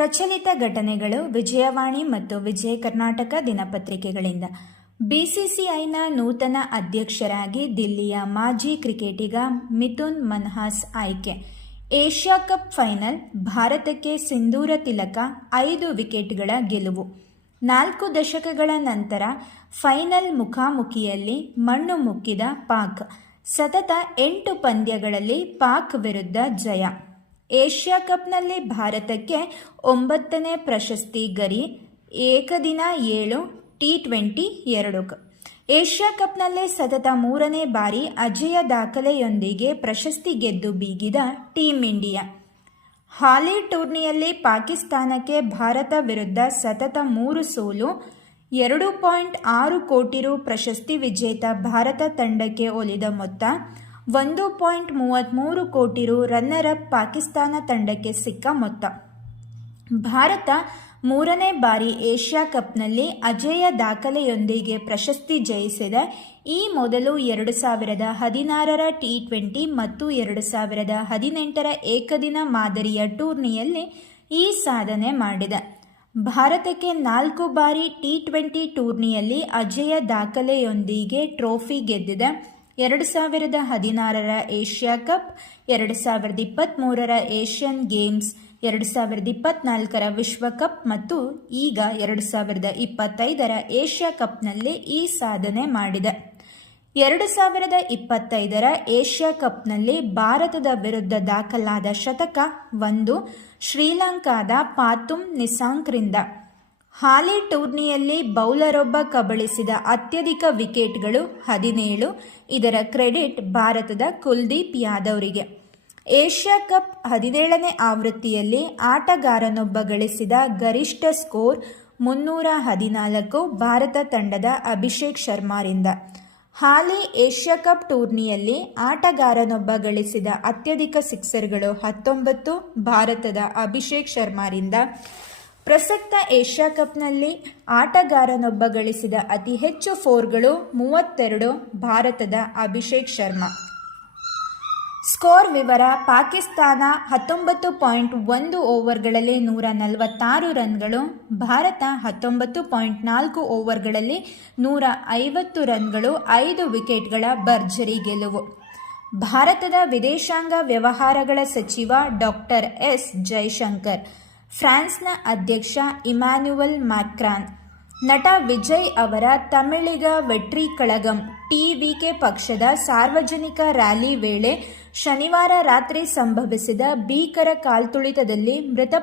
ಪ್ರಚಲಿತ ಘಟನೆಗಳು ವಿಜಯವಾಣಿ ಮತ್ತು ವಿಜಯ ಕರ್ನಾಟಕ ದಿನಪತ್ರಿಕೆಗಳಿಂದ. ಬಿಸಿಸಿಐನ ನೂತನ ಅಧ್ಯಕ್ಷರಾಗಿ ದಿಲ್ಲಿಯ ಮಾಜಿ ಕ್ರಿಕೆಟಿಗ ಮಿಥುನ್ ಮನ್ಹಾಸ್ ಆಯ್ಕೆ. ಏಷ್ಯಾ ಕಪ್ ಫೈನಲ್, ಭಾರತಕ್ಕೆ ಸಿಂಧೂರ ತಿಲಕ, 5 ವಿಕೆಟ್ಗಳ ಗೆಲುವು. 4 ದಶಕಗಳ ನಂತರ ಫೈನಲ್ ಮುಖಾಮುಖಿಯಲ್ಲಿ ಮಣ್ಣು ಮುಕ್ಕಿದ ಪಾಕ್. ಸತತ 8 ಪಂದ್ಯಗಳಲ್ಲಿ ಪಾಕ್ ವಿರುದ್ಧ ಜಯ. ಏಷ್ಯಾ ಕಪ್ನಲ್ಲಿ ಭಾರತಕ್ಕೆ 9ನೇ ಪ್ರಶಸ್ತಿ ಗರಿ. ಏಕದಿನ 7, T20 2. ಏಷ್ಯಾ ಕಪ್ನಲ್ಲಿ ಸತತ 3ನೇ ಬಾರಿ ಅಜೇಯ ದಾಖಲೆಯೊಂದಿಗೆ ಪ್ರಶಸ್ತಿ ಗೆದ್ದು ಬೀಗಿದ ಟೀಂ ಇಂಡಿಯಾ. ಹಾಲಿ ಟೂರ್ನಿಯಲ್ಲಿ ಪಾಕಿಸ್ತಾನಕ್ಕೆ ಭಾರತ ವಿರುದ್ಧ ಸತತ 3 ಸೋಲು. 2.6 ಕೋಟಿ ರು ಪ್ರಶಸ್ತಿ ವಿಜೇತ ಭಾರತ ತಂಡಕ್ಕೆ ಒಲಿದ ಮೊತ್ತ. 1.33 ಕೋಟಿ ರು ರನ್ನರ್ ಅಪ್ ಪಾಕಿಸ್ತಾನ ತಂಡಕ್ಕೆ ಸಿಕ್ಕ ಮೊತ್ತ. ಭಾರತ 3ನೇ ಬಾರಿ ಏಷ್ಯಾ ಕಪ್ನಲ್ಲಿ ಅಜೇಯ ದಾಖಲೆಯೊಂದಿಗೆ ಪ್ರಶಸ್ತಿ ಜಯಿಸಿದೆ. ಈ ಮೊದಲು 2016ರ T20 ಮತ್ತು 2018ರ ಏಕದಿನ ಮಾದರಿಯ ಟೂರ್ನಿಯಲ್ಲಿ ಈ ಸಾಧನೆ ಮಾಡಿದೆ. ಭಾರತಕ್ಕೆ 4 ಬಾರಿ T20 ಟೂರ್ನಿಯಲ್ಲಿ ಅಜೇಯ ದಾಖಲೆಯೊಂದಿಗೆ ಟ್ರೋಫಿ ಗೆದ್ದಿದೆ. 2016ರ ಏಷ್ಯಾ ಕಪ್, 2023ರ ಏಷ್ಯನ್ ಗೇಮ್ಸ್, 2024ರ ವಿಶ್ವಕಪ್ ಮತ್ತು ಈಗ 2025ರ ಏಷ್ಯಾ ಕಪ್ನಲ್ಲಿ ಈ ಸಾಧನೆ ಮಾಡಿದೆ. 2025ರ ಏಷ್ಯಾ ಕಪ್ನಲ್ಲಿ ಭಾರತದ ವಿರುದ್ಧ ದಾಖಲಾದ ಶತಕ 1 ಶ್ರೀಲಂಕಾದ ಪಾತುಮ್ ನಿಸಾಂಕ್ರಿಂದ. ಹಾಲಿ ಟೂರ್ನಿಯಲ್ಲಿ ಬೌಲರೊಬ್ಬ ಕಬಳಿಸಿದ ಅತ್ಯಧಿಕ ವಿಕೆಟ್ಗಳು 17. ಇದರ ಕ್ರೆಡಿಟ್ ಭಾರತದ ಕುಲ್ದೀಪ್ ಯಾದವ್ರಿಗೆ. ಏಷ್ಯಾ ಕಪ್ 17ನೇ ಆವೃತ್ತಿಯಲ್ಲಿ ಆಟಗಾರನೊಬ್ಬ ಗಳಿಸಿದ ಗರಿಷ್ಠ ಸ್ಕೋರ್ 314 ಭಾರತ ತಂಡದ ಅಭಿಷೇಕ್ ಶರ್ಮಾರಿಂದ. ಹಾಲಿ ಏಷ್ಯಾ ಕಪ್ ಟೂರ್ನಿಯಲ್ಲಿ ಆಟಗಾರನೊಬ್ಬ ಗಳಿಸಿದ ಅತ್ಯಧಿಕ ಸಿಕ್ಸರ್ಗಳು 19 ಭಾರತದ ಅಭಿಷೇಕ್ ಶರ್ಮಾರಿಂದ. ಪ್ರಸಕ್ತ ಏಷ್ಯಾ ಕಪ್ನಲ್ಲಿ ಆಟಗಾರನೊಬ್ಬ ಗಳಿಸಿದ ಅತಿ ಹೆಚ್ಚು ಫೋರ್ಗಳು 32 ಭಾರತದ ಅಭಿಷೇಕ್ ಶರ್ಮಾ. ಸ್ಕೋರ್ ವಿವರ: ಪಾಕಿಸ್ತಾನ 19.1 ಓವರ್ಗಳಲ್ಲಿ 146 ರನ್ಗಳು, ಭಾರತ 19.4 ಓವರ್ಗಳಲ್ಲಿ 150 ರನ್ಗಳು, 5 ವಿಕೆಟ್ಗಳ ಭರ್ಜರಿ ಗೆಲುವು. ಭಾರತದ ವಿದೇಶಾಂಗ ವ್ಯವಹಾರಗಳ ಸಚಿವ ಡಾಕ್ಟರ್ ಎಸ್. ಜೈಶಂಕರ್, ಫ್ರಾನ್ಸ್ನ ಅಧ್ಯಕ್ಷ ಇಮ್ಯಾನ್ಯುಯಲ್ ಮ್ಯಾಕ್ರಾನ್, ನಟ ವಿಜಯ್ ಅವರ ತಮಿಳಿಗ ವೆಟ್ರಿ ಕಳಗಂ ಟಿವಿಕೆ ಪಕ್ಷದ ಸಾರ್ವಜನಿಕ ರ್ಯಾಲಿ ವೇಳೆ ಶನಿವಾರ ರಾತ್ರಿ ಸಂಭವಿಸಿದ ಭೀಕರ ಕಾಲ್ತುಳಿತದಲ್ಲಿ